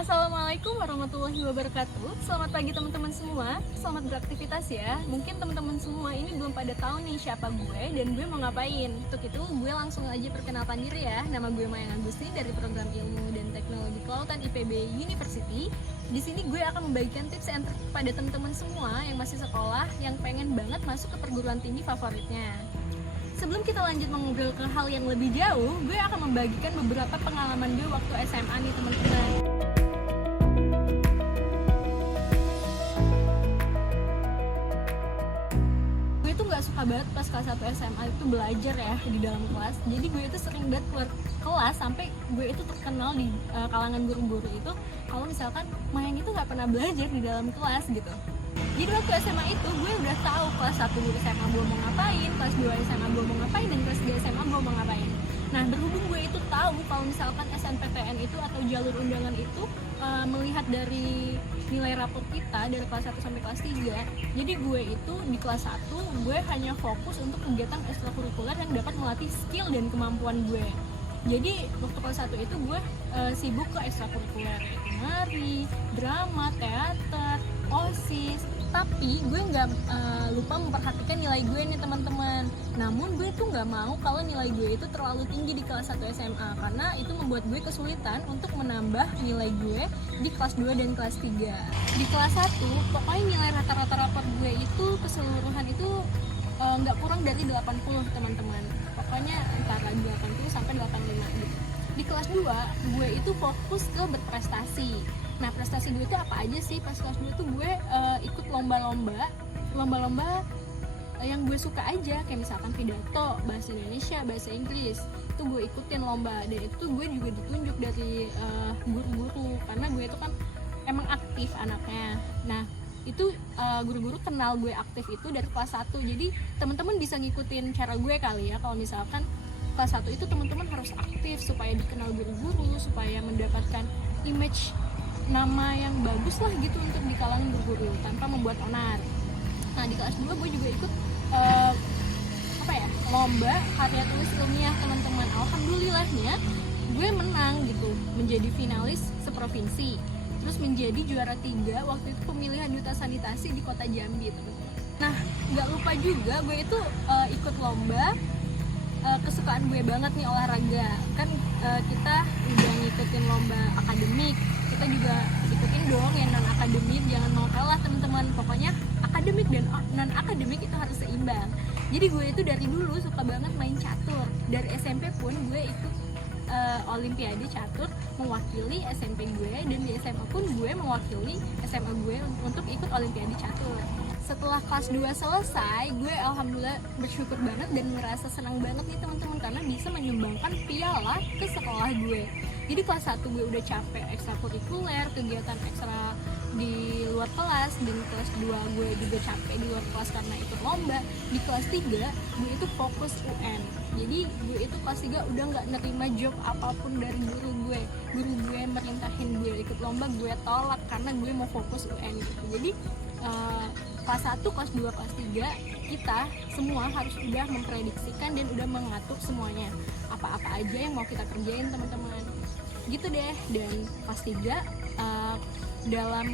Assalamualaikum warahmatullahi wabarakatuh. Selamat pagi teman-teman semua. Selamat beraktivitas ya. Mungkin teman-teman semua ini belum pada tahu nih siapa gue dan gue mau ngapain. Untuk itu gue langsung aja perkenalkan diri ya. Nama gue Maya Agusti dari Program Ilmu dan Teknologi Kelautan IPB University. Di sini gue akan membagikan tips and trik pada teman-teman semua yang masih sekolah yang pengen banget masuk ke perguruan tinggi favoritnya. Sebelum kita lanjut mengobrol ke hal yang lebih jauh, gue akan membagikan beberapa pengalaman gue waktu SMA nih teman-teman. Gue tuh gak suka banget pas kelas 1 SMA itu belajar ya di dalam kelas. Jadi gue itu sering banget keluar kelas sampai gue itu terkenal di kalangan guru-guru itu kalau misalkan Mayang itu gak pernah belajar di dalam kelas gitu. Jadi waktu SMA itu gue udah tahu kelas 1 SMA gue mau ngapain, kelas 2 SMA gue mau ngapain, dan kelas 3 SMA gue mau ngapain. Nah berhubung gue itu tahu kalau misalkan SNPTN itu atau jalur undangan itu melihat dari nilai rapor kita dari kelas 1 sampai kelas 3. Jadi gue itu di kelas 1 gue hanya fokus untuk kegiatan ekstrakurikuler yang dapat melatih skill dan kemampuan gue. Jadi waktu kelas 1 itu gue sibuk ke ekstrakurikuler yaitu nari, drama, teater, OSIS. Tapi gue nggak lupa memperhatikan nilai gue nih teman-teman. Namun gue tuh nggak mau kalau nilai gue itu terlalu tinggi di kelas 1 SMA karena itu membuat gue kesulitan untuk menambah nilai gue di kelas 2 dan kelas 3. Di kelas 1 pokoknya nilai rata-rata rapor gue itu keseluruhan itu nggak kurang dari 80 teman-teman. Pokoknya antara 80 sampai 85 gitu. Di kelas 2 gue itu fokus ke berprestasi. Nah prestasi gue itu apa aja sih? Pas kelas 2 tuh gue ikut lomba-lomba yang gue suka aja, kayak misalkan pidato, bahasa Indonesia, bahasa Inggris. Itu gue ikutin lomba dan itu gue juga ditunjuk dari guru-guru karena gue itu kan emang aktif anaknya. Nah itu guru-guru kenal gue aktif itu dari kelas 1. Jadi teman-teman bisa ngikutin cara gue kali ya. Kalau misalkan kelas 1 itu teman-teman harus aktif supaya dikenal guru-guru, supaya mendapatkan image nama yang bagus lah gitu untuk di kalangan guru-guru tanpa membuat onar. Nah di kelas 2 gue juga ikut lomba karya tulis ilmiah teman-teman. Alhamdulillahnya gue menang gitu, menjadi finalis seprovinsi, terus menjadi juara 3 waktu itu pemilihan duta sanitasi di kota Jambi teman-teman. Nah nggak lupa juga gue itu ikut lomba kesukaan gue banget nih olahraga kan. Kita udah ngikutin lomba akademik, kita juga ikutin dong yang non akademik, jangan mau kalah teman-teman. Pokoknya akademik dan non akademik itu harus seimbang. Jadi gue itu dari dulu suka banget main catur. Dari SMP pun gue ikut olimpiade catur mewakili SMP gue, dan di SMA pun gue mewakili SMA gue untuk ikut olimpiade catur. Setelah kelas 2 selesai, gue alhamdulillah bersyukur banget dan merasa senang banget nih teman-teman karena bisa menyumbangkan piala ke sekolah gue. Jadi kelas 1 gue udah capek ekstrakurikuler, kegiatan ekstra di luar kelas, dan kelas 2 gue juga capek di luar kelas karena ikut lomba. Di kelas 3 gue itu fokus UN. Jadi gue itu kelas 3 udah gak nerima job apapun dari guru gue. Guru gue merintahin gue ikut lomba, gue tolak karena gue mau fokus UN gitu. Jadi kelas 1, kelas 2, kelas 3 kita semua harus udah memprediksikan dan udah mengatur semuanya apa-apa aja yang mau kita kerjain teman-teman gitu deh. Dan kelas 3 dalam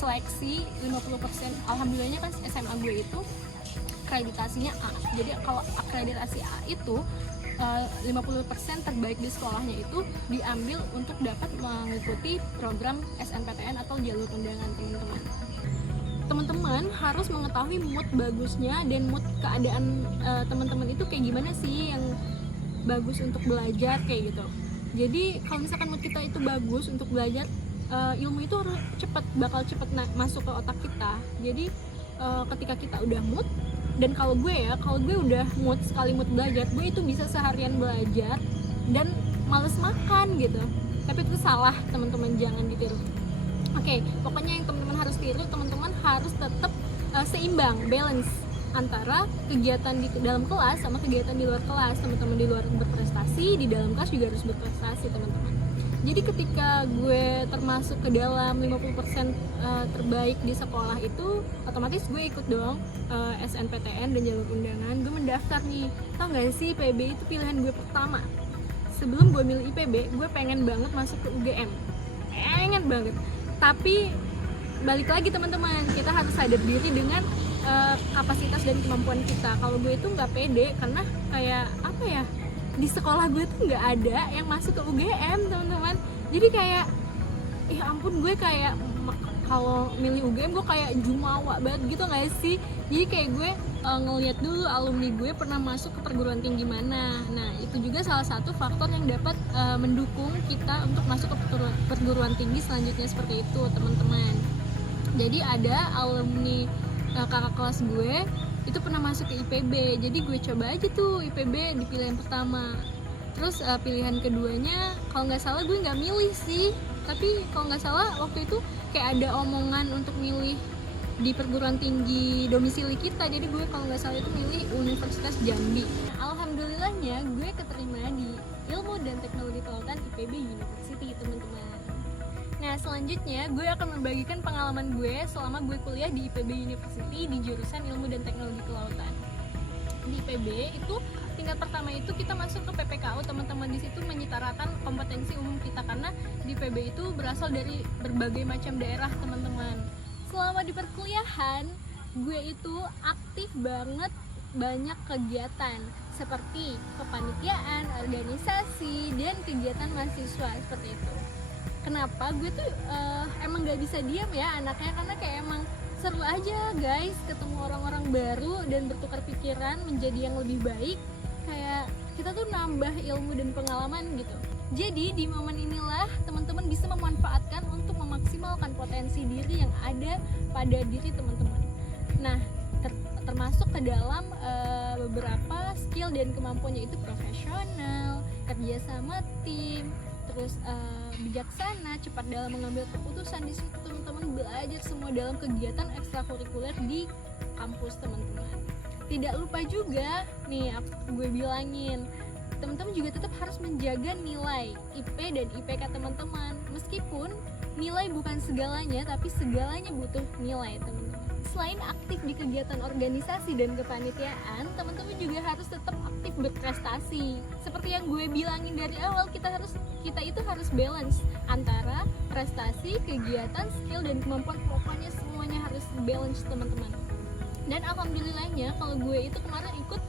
seleksi 50%, alhamdulillahnya kan SMA gue itu akreditasinya A. Jadi kalau akreditasi A itu 50% terbaik di sekolahnya itu diambil untuk dapat mengikuti program SNPTN atau jalur undangan teman-teman. Teman-teman harus mengetahui mood bagusnya dan mood keadaan teman-teman itu kayak gimana sih yang bagus untuk belajar kayak gitu. Jadi kalau misalkan mood kita itu bagus untuk belajar, ilmu itu bakal cepet masuk ke otak kita. Jadi ketika kita udah mood, dan kalau gue udah sekali mood belajar, gue itu bisa seharian belajar dan males makan gitu. Tapi itu salah teman-teman, jangan ditiru. Oke, pokoknya yang teman-teman harus tiru, teman-teman harus tetap seimbang, balance antara kegiatan di dalam kelas sama kegiatan di luar kelas. Teman-teman di luar berprestasi, di dalam kelas juga harus berprestasi teman-teman. Jadi ketika gue termasuk ke dalam 50% terbaik di sekolah itu, otomatis gue ikut dong SNPTN dan jalur undangan. Gue mendaftar nih, tau gak sih IPB itu pilihan gue pertama. Sebelum gue milih IPB, gue pengen banget masuk ke UGM. pengen banget. Tapi balik lagi teman-teman, kita harus sadar diri dengan kapasitas dan kemampuan kita. Kalau gue itu nggak pede karena kayak apa ya, di sekolah gue tuh nggak ada yang masuk ke UGM teman-teman. Jadi kayak ya ampun, gue kayak kalau milih UGM gue kayak jumawa banget gitu nggak sih. Jadi kayak gue ngeliat dulu alumni gue pernah masuk ke perguruan tinggi mana. Nah itu juga salah satu faktor yang dapat mendukung kita untuk masuk ke perguruan tinggi selanjutnya seperti itu teman-teman. Jadi ada alumni kakak kelas gue itu pernah masuk ke IPB, jadi gue coba aja tuh IPB di pilihan pertama. Terus pilihan keduanya kalau nggak salah gue nggak milih sih, tapi kalau nggak salah waktu itu kayak ada omongan untuk milih di perguruan tinggi domisili kita, jadi gue kalau nggak salah itu milih Universitas Jambi. Alhamdulillahnya gue keterima di Ilmu dan Teknologi Kelautan IPB University teman-teman. Nah selanjutnya gue akan membagikan pengalaman gue selama gue kuliah di IPB University di jurusan Ilmu dan Teknologi Kelautan. Di IPB itu tingkat pertama itu kita masuk ke PPKU teman-teman. Di situ menyetarakan kompetensi umum kita karena di IPB itu berasal dari berbagai macam daerah teman-teman. Selama di perkuliahan gue itu aktif banget, banyak kegiatan seperti kepanitiaan, organisasi, dan kegiatan mahasiswa seperti itu. Kenapa gue tuh emang gak bisa diam ya anaknya, karena kayak emang seru aja guys ketemu orang-orang baru dan bertukar pikiran menjadi yang lebih baik. Kayak kita tuh nambah ilmu dan pengalaman gitu. Jadi di momen inilah teman-teman bisa memanfaatkan untuk memaksimalkan potensi diri yang ada pada diri teman-teman. Nah termasuk ke dalam beberapa skill dan kemampuannya itu profesional, kerjasama tim, terus bijaksana, cepat dalam mengambil keputusan. Di situ teman-teman belajar semua dalam kegiatan ekstrakurikuler di kampus teman-teman. Tidak lupa juga nih gue bilangin, teman-teman juga tetap harus menjaga nilai IP dan IPK teman-teman. Meskipun nilai bukan segalanya, tapi segalanya butuh nilai teman-teman. Selain aktif di kegiatan organisasi dan kepanitiaan, teman-teman juga harus tetap aktif berprestasi. Seperti yang gue bilangin dari awal, kita itu harus balance antara prestasi, kegiatan, skill, dan kemampuan. Pokoknya semuanya harus balance teman-teman. Dan alhamdulillahnya kalau gue itu kemarin ikut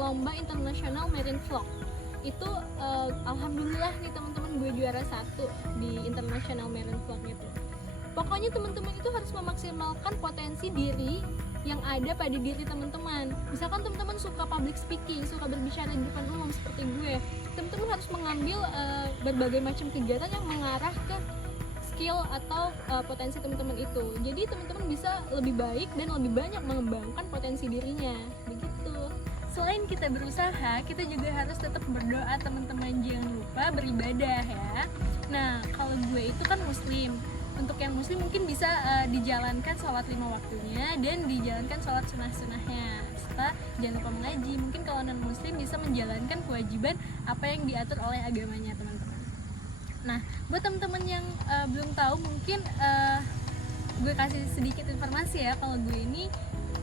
lomba internasional marine vlog. Itu alhamdulillah nih teman-teman, gue juara 1 di international marine vlog itu. Pokoknya teman-teman itu harus memaksimalkan potensi diri yang ada pada diri teman-teman. Misalkan teman-teman suka public speaking, suka berbicara di depan umum seperti gue, teman-teman harus mengambil berbagai macam kegiatan yang mengarah ke skill atau potensi teman-teman itu. Jadi teman-teman bisa lebih baik dan lebih banyak mengembangkan potensi dirinya. Begitu. Selain kita berusaha, kita juga harus tetap berdoa teman-teman. Jangan lupa beribadah ya. Nah, kalau gue itu kan muslim. Untuk yang muslim mungkin bisa dijalankan sholat 5 waktunya dan dijalankan sholat sunah-sunahnya. Serta jangan lupa mengaji. Mungkin kalau non muslim bisa menjalankan kewajiban apa yang diatur oleh agamanya teman-teman. Nah, buat teman-teman yang belum tahu, mungkin gue kasih sedikit informasi ya. Kalau gue ini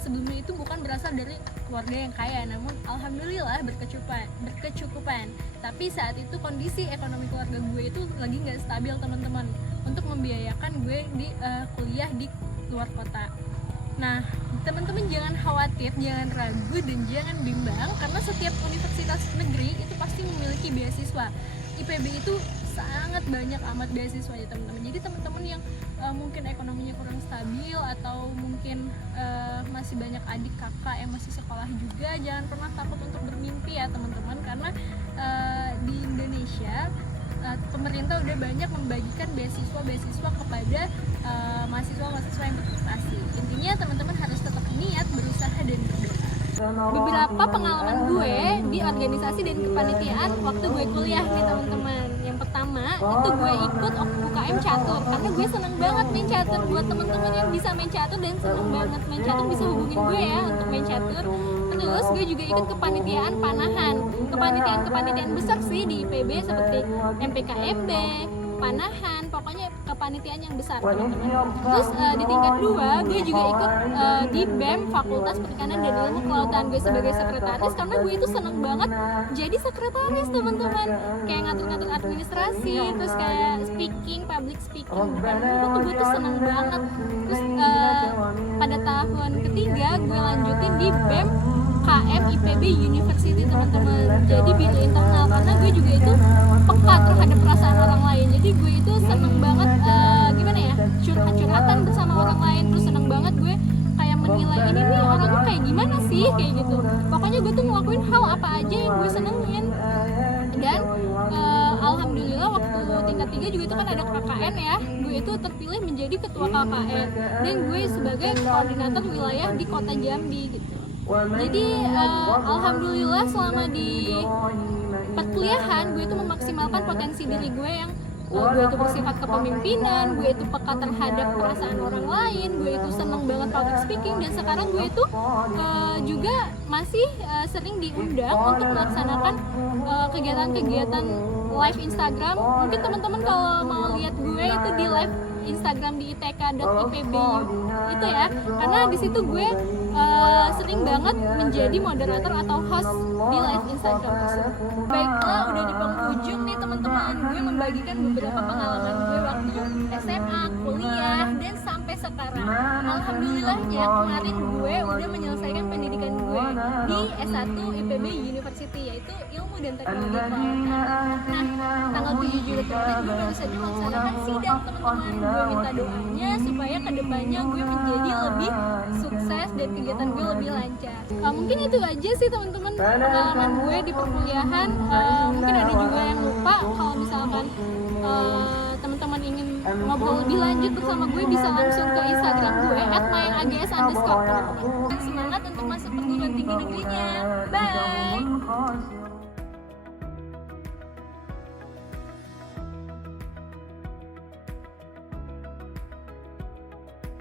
sebelumnya itu bukan berasal dari keluarga yang kaya, namun alhamdulillah berkecukupan. Tapi saat itu kondisi ekonomi keluarga gue itu lagi nggak stabil teman-teman, untuk membiayakan gue di kuliah di luar kota. Nah teman-teman jangan khawatir, jangan ragu, dan jangan bimbang, karena setiap universitas negeri itu pasti memiliki beasiswa. IPB itu sangat banyak amat beasiswa ya teman-teman. Jadi teman-teman yang mungkin ekonominya kurang stabil, atau mungkin masih banyak adik kakak yang masih sekolah juga, jangan pernah takut untuk bermimpi ya teman-teman, karena di Indonesia pemerintah udah banyak membagikan beasiswa kepada mahasiswa-mahasiswa yang berprestasi. Intinya teman-teman harus tetap niat, berusaha, dan berdoa. Beberapa pengalaman gue di organisasi dan kepanitiaan waktu gue kuliah nih teman-teman. Yang pertama itu gue ikut UKM catur, karena gue seneng banget main catur. Buat teman-teman yang bisa main catur dan seneng banget main catur, bisa hubungin gue ya untuk main catur. Terus gue juga ikut kepanitiaan panahan, kepanitiaan besar sih di IPB seperti MPKMB, panahan, pokoknya kepanitiaan yang besar teman-teman. Terus di tingkat 2 gue juga ikut di BEM Fakultas Perikanan dan Ilmu Kelautan, gue sebagai sekretaris, karena gue itu seneng banget jadi sekretaris teman-teman, kayak ngatur-ngatur administrasi, terus kayak public speaking yakin kan, gue tuh seneng banget. Terus pada tahun ketiga gue lanjutin di BEM KM IPB University teman-teman, jadi biru internal, karena gue juga itu peka terhadap perasaan orang lain. Jadi gue itu seneng banget gimana ya, curhat-curhatan bersama orang lain. Terus seneng banget gue kayak menilai ini nih orangnya kayak gimana sih, kayak gitu. Pokoknya gue tuh ngelakuin hal apa aja yang gue senengin. Dan alhamdulillah waktu tingkat 3 juga itu kan ada KKN ya, gue itu terpilih menjadi ketua KKN dan gue sebagai koordinator wilayah di kota Jambi gitu. Jadi alhamdulillah selama di perkuliahan gue itu memaksimalkan potensi diri gue yang gue itu bersifat kepemimpinan, gue itu peka terhadap perasaan orang lain, gue itu seneng banget public speaking, dan sekarang gue itu juga masih sering diundang untuk melaksanakan kegiatan-kegiatan live Instagram. Mungkin teman-teman kalau mau lihat gue itu di live Instagram di itk.ipbu itu ya, karena di situ gue sering banget menjadi moderator atau host di live Instagram tersebut. Baiklah, udah di penghujung nih teman-teman, gue membagikan beberapa pengalaman gue waktu SMA, kuliah, dan sampai sekarang. Alhamdulillahnya kemarin gue udah menyelesaikan pendidikan gue di S1 IPB University, yaitu Ilmu dan Teknologi Kelautan. Nah, tanggal 7 Juli kemarin gue baru saja melaksanakan sidang teman-teman. Gue minta doanya supaya kedepannya gue menjadi lebih sukses dan kegiatan gue lebih lancar. Mungkin itu aja sih teman-teman pengalaman gue di perkuliahan. Mungkin ada juga yang lupa. Kalau misalkan teman-teman ingin ngobrol lebih lanjut bersama gue, bisa langsung ke Instagram gue @mayangags_. Teman-teman semangat untuk masuk perguruan tinggi negerinya. Bye.